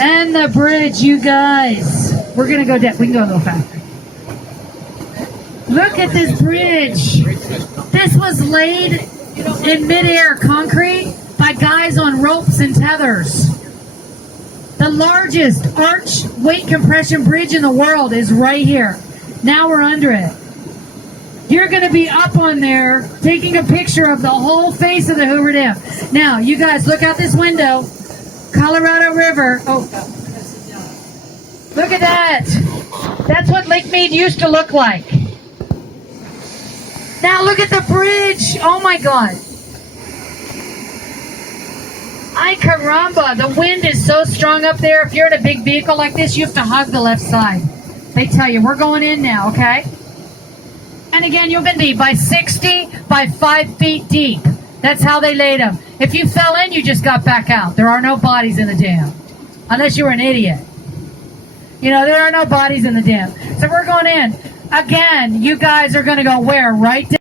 And the bridge, you guys. We're gonna go down. We can go a little faster. Look at this bridge. This was laid in midair concrete by guys on ropes and tethers. The largest arch weight compression bridge in the world is right here. Now we're under it. You're going to be up on there taking a picture of the whole face of the Hoover Dam. Now, you guys, look out this window. Colorado River. Oh, look at that. That's what Lake Mead used to look like. Now look at the bridge. Oh my God. Ay caramba, the wind is so strong up there. If you're in a big vehicle like this, you have to hug the left side. They tell you, we're going in now, okay? And again, you're going to be by 60 by 5 feet deep. That's how they laid them. If you fell in, you just got back out. There are no bodies in the dam. Unless you were an idiot. You know, there are no bodies in the dam. So we're going in. Again, you guys are going to go where? Right there?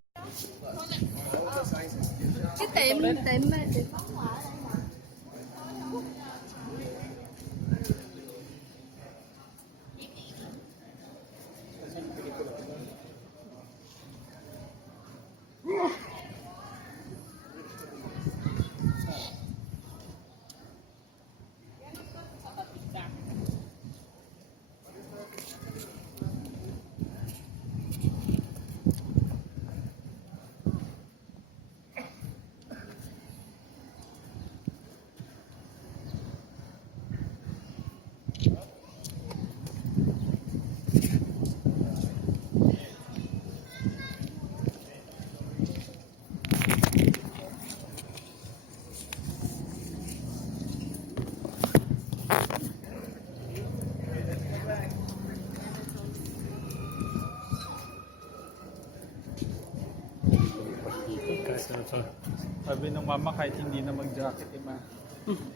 Sabi ng mama kahit hindi na mag-jacket, iba.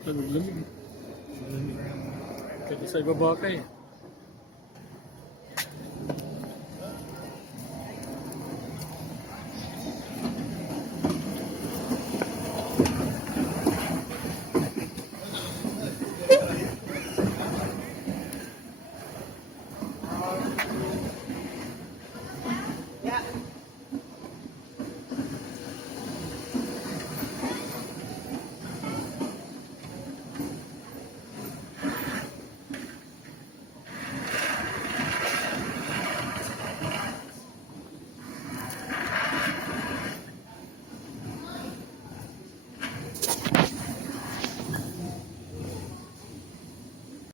Lamig-lamig. Lamig. Kasi sa ibaba ka eh.